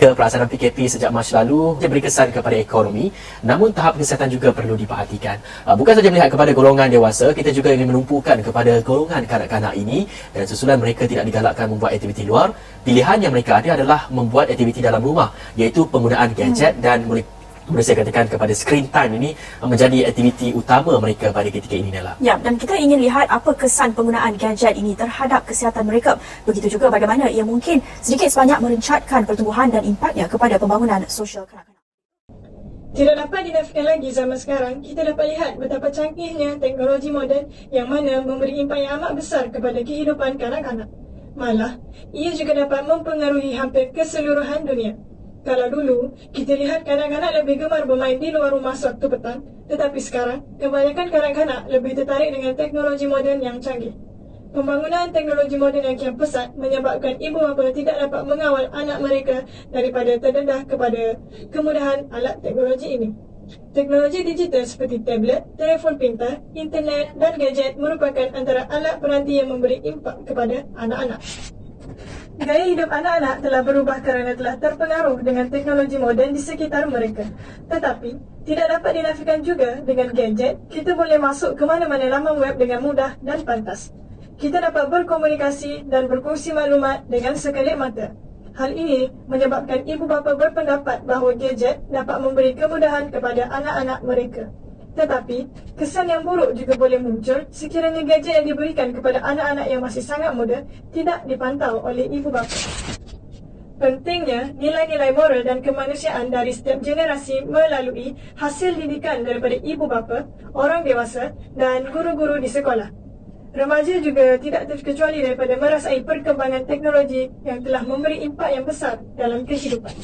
Ketika pelaksanaan PKP sejak Mac lalu dia beri kesan kepada ekonomi, namun tahap kesihatan juga perlu diperhatikan. Bukan saja melihat kepada golongan dewasa, kita juga ingin menumpukan kepada golongan kanak-kanak ini, dan susulan mereka tidak digalakkan membuat aktiviti luar. Pilihan yang mereka ada adalah membuat aktiviti dalam rumah, iaitu penggunaan gadget dan boleh saya katakan kepada screen time ini menjadi aktiviti utama mereka pada ketika ini, Nela. Ya, dan kita ingin lihat apa kesan penggunaan gadget ini terhadap kesihatan mereka. Begitu juga bagaimana ia mungkin sedikit sebanyak merencatkan pertumbuhan dan impaknya kepada pembangunan sosial kanak-kanak. Tidak dapat dinafikan lagi zaman sekarang, kita dapat lihat betapa canggihnya teknologi moden yang mana memberi impak yang amat besar kepada kehidupan kanak-kanak. Malah, ia juga dapat mempengaruhi hampir keseluruhan dunia. Kalau dulu, kita lihat kanak-kanak lebih gemar bermain di luar rumah sewaktu petang, tetapi sekarang, kebanyakan kanak-kanak lebih tertarik dengan teknologi moden yang canggih. Pembangunan teknologi moden yang kian pesat menyebabkan ibu bapa tidak dapat mengawal anak mereka daripada terdedah kepada kemudahan alat teknologi ini. Teknologi digital seperti tablet, telefon pintar, internet dan gadget merupakan antara alat peranti yang memberi impak kepada anak-anak. Gaya hidup anak-anak telah berubah kerana telah terpengaruh dengan teknologi moden di sekitar mereka. Tetapi, tidak dapat dinafikan juga dengan gadget, kita boleh masuk ke mana-mana laman web dengan mudah dan pantas. Kita dapat berkomunikasi dan berkongsi maklumat dengan sekelip mata. Hal ini menyebabkan ibu bapa berpendapat bahawa gadget dapat memberi kemudahan kepada anak-anak mereka. Tetapi, kesan yang buruk juga boleh muncul sekiranya gadget yang diberikan kepada anak-anak yang masih sangat muda tidak dipantau oleh ibu bapa. Pentingnya, nilai-nilai moral dan kemanusiaan dari setiap generasi melalui hasil didikan daripada ibu bapa, orang dewasa dan guru-guru di sekolah. Remaja juga tidak terkecuali daripada merasai perkembangan teknologi yang telah memberi impak yang besar dalam kehidupan.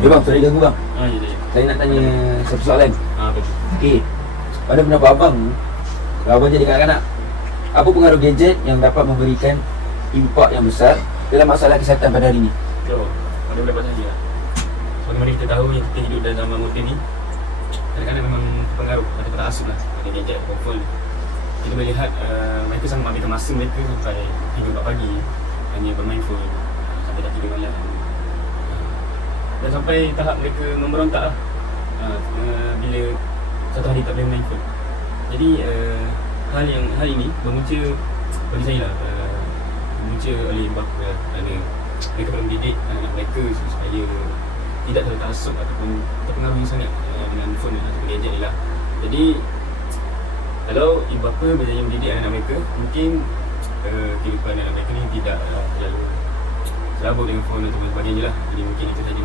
Bang, sorry ganggu bang. Ya. Saya nak tanya satu soalan. Betul. Okey. Pada pendapat abang, kalau abang jadi kanak-kanak, apa pengaruh gadget yang dapat memberikan impak yang besar dalam masalah kesihatan pada hari ini? So, pada pendapat saya, bagaimana kita tahu yang kita hidup dalam zaman moden ni, kadang-kadang memang terpengaruh atau terasuk lah dengan gadget atau phone. Kita boleh lihat mereka sangat menghabiskan masa mereka sampai hingga 4 pagi hanya bermain phone sampai dah tidur malam. Dan sampai tahap mereka memberontak lah bila satu hari tak boleh main phone. Jadi hal ini bermula bagi saya lah bermula oleh bapa kerana mereka perlu mendidik anak-anak mereka supaya tidak terasuk ataupun terpengaruh sangat dengan phone ataupun gadget ni lah. Jadi kalau ibu bapa berjaya mendidik anak-anak mereka, mungkin kehidupan anak mereka ni tidak terlalu serabut dengan phone ataupun sebagainya lah. Jadi mungkin itu saja.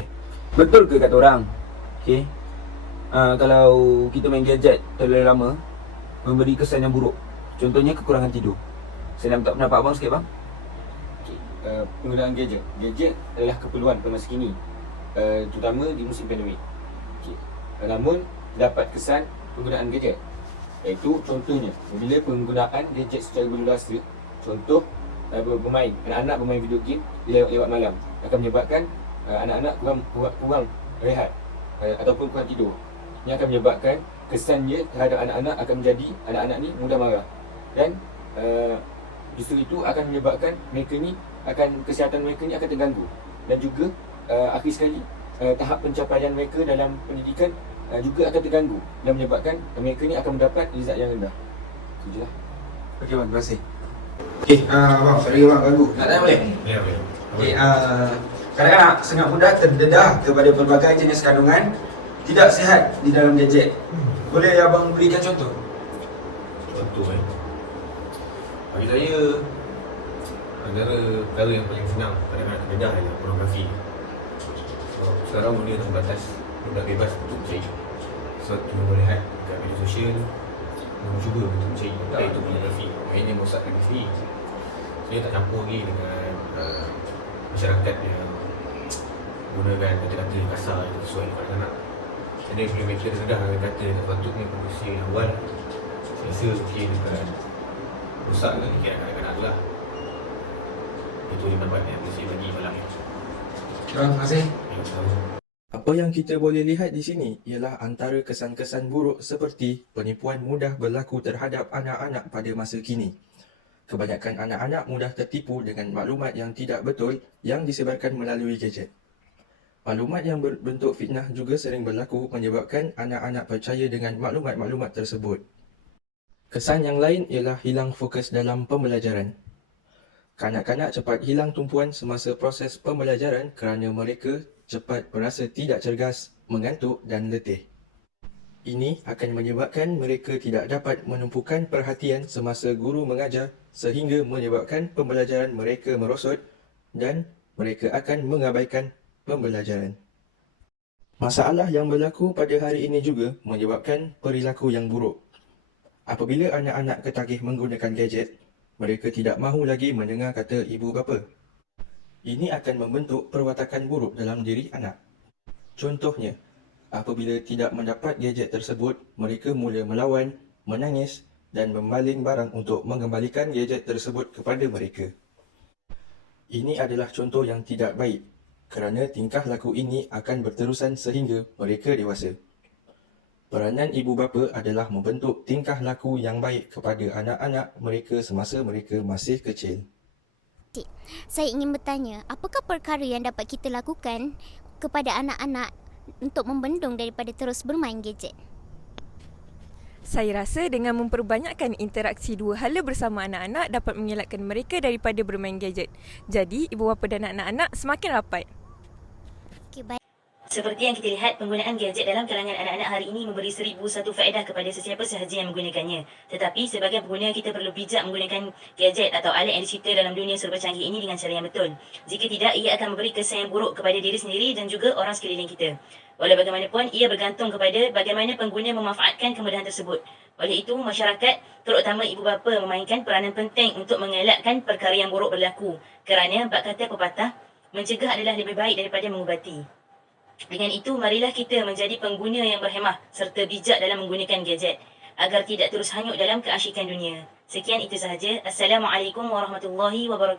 Betul ke kata orang? Okey. Kalau kita main gadget terlalu lama, memberi kesan yang buruk. Contohnya kekurangan tidur. Saya nak minta pendapat abang sikit bang. Okay. Penggunaan gadget. Gadget adalah keperluan pada masa kini, terutama di musim pandemik. Okay. Namun dapat kesan penggunaan gadget, iaitu contohnya bila penggunaan gadget secara berleluasa, contoh bermain, anak-anak bermain video game lewat malam, akan menyebabkan anak-anak kurang rehat ataupun kurang tidur. Yang akan menyebabkan kesannya terhadap anak-anak akan menjadi anak-anak ni mudah marah, dan justru itu akan menyebabkan mereka ni kesihatan mereka ni akan terganggu, dan juga akhir sekali tahap pencapaian mereka dalam pendidikan juga akan terganggu dan menyebabkan mereka ni akan mendapat result yang rendah. Itu je lah. Okey bang, terima kasih. Okey, bang, sorry bang ganggu. Nak tanya boleh? Ya, boleh. Okey, kadang-kadang sangat mudah terdedah kepada pelbagai jenis kandungan tidak sihat di dalam gadget. Boleh abang berikan contoh? Contoh bagi saya, antara perkara yang paling senang kadang-kadang terdedah adalah pornografi. Sekarang dunia terbatas, mudah bebas untuk mencari sesuatu yang boleh lihat dekat media sosial, mencuba untuk mencari entah itu pornografi, mainnya merosak diri sendiri. Saya tak campur lagi dengan masyarakat yang gunakan kata-kata yang kasar yang sesuai dengan anak-anak. Jadi bila mereka terdedah dengan kata yang tak patutnya pada usia yang awal, saya rasa mungkin akan rosak dengan fikiran kanak-kanak tu lah. Itu dia pendapat yang saya bagi malam ni. Terima kasih. Apa yang kita boleh lihat di sini ialah antara kesan-kesan buruk seperti penipuan mudah berlaku terhadap anak-anak pada masa kini. Kebanyakan anak-anak mudah tertipu dengan maklumat yang tidak betul yang disebarkan melalui gadget. Maklumat yang berbentuk fitnah juga sering berlaku menyebabkan anak-anak percaya dengan maklumat-maklumat tersebut. Kesan yang lain ialah hilang fokus dalam pembelajaran. Kanak-kanak cepat hilang tumpuan semasa proses pembelajaran kerana mereka cepat berasa tidak cergas, mengantuk dan letih. Ini akan menyebabkan mereka tidak dapat menumpukan perhatian semasa guru mengajar sehingga menyebabkan pembelajaran mereka merosot dan mereka akan mengabaikan pembelajaran. Masalah yang berlaku pada hari ini juga menyebabkan perilaku yang buruk. Apabila anak-anak ketagih menggunakan gadget, mereka tidak mahu lagi mendengar kata ibu bapa. Ini akan membentuk perwatakan buruk dalam diri anak. Contohnya, apabila tidak mendapat gadget tersebut, mereka mula melawan, menangis dan membaling barang untuk mengembalikan gadget tersebut kepada mereka. Ini adalah contoh yang tidak baik kerana tingkah laku ini akan berterusan sehingga mereka dewasa. Peranan ibu bapa adalah membentuk tingkah laku yang baik kepada anak-anak mereka semasa mereka masih kecil. Saya ingin bertanya, apakah perkara yang dapat kita lakukan kepada anak-anak untuk membendung daripada terus bermain gadget? Saya rasa dengan memperbanyakkan interaksi dua hala bersama anak-anak dapat mengelakkan mereka daripada bermain gadget. Jadi, ibu bapa dan anak-anak semakin rapat. Okey, baik. Seperti yang kita lihat, penggunaan gadget dalam kalangan anak-anak hari ini memberi 1001 faedah kepada sesiapa sahaja yang menggunakannya. Tetapi sebagai pengguna, kita perlu bijak menggunakan gadget atau alat yang dicipta dalam dunia serba canggih ini dengan cara yang betul. Jika tidak, ia akan memberi kesan yang buruk kepada diri sendiri dan juga orang sekeliling kita. Walau bagaimanapun, ia bergantung kepada bagaimana pengguna memanfaatkan kemudahan tersebut. Oleh itu, masyarakat, terutama ibu bapa, memainkan peranan penting untuk mengelakkan perkara yang buruk berlaku. Kerana, bab kata pepatah, mencegah adalah lebih baik daripada mengubati. Dengan itu, marilah kita menjadi pengguna yang berhemah serta bijak dalam menggunakan gadget agar tidak terus hanyut dalam keasyikan dunia. Sekian itu sahaja. Assalamualaikum warahmatullahi wabarakatuh.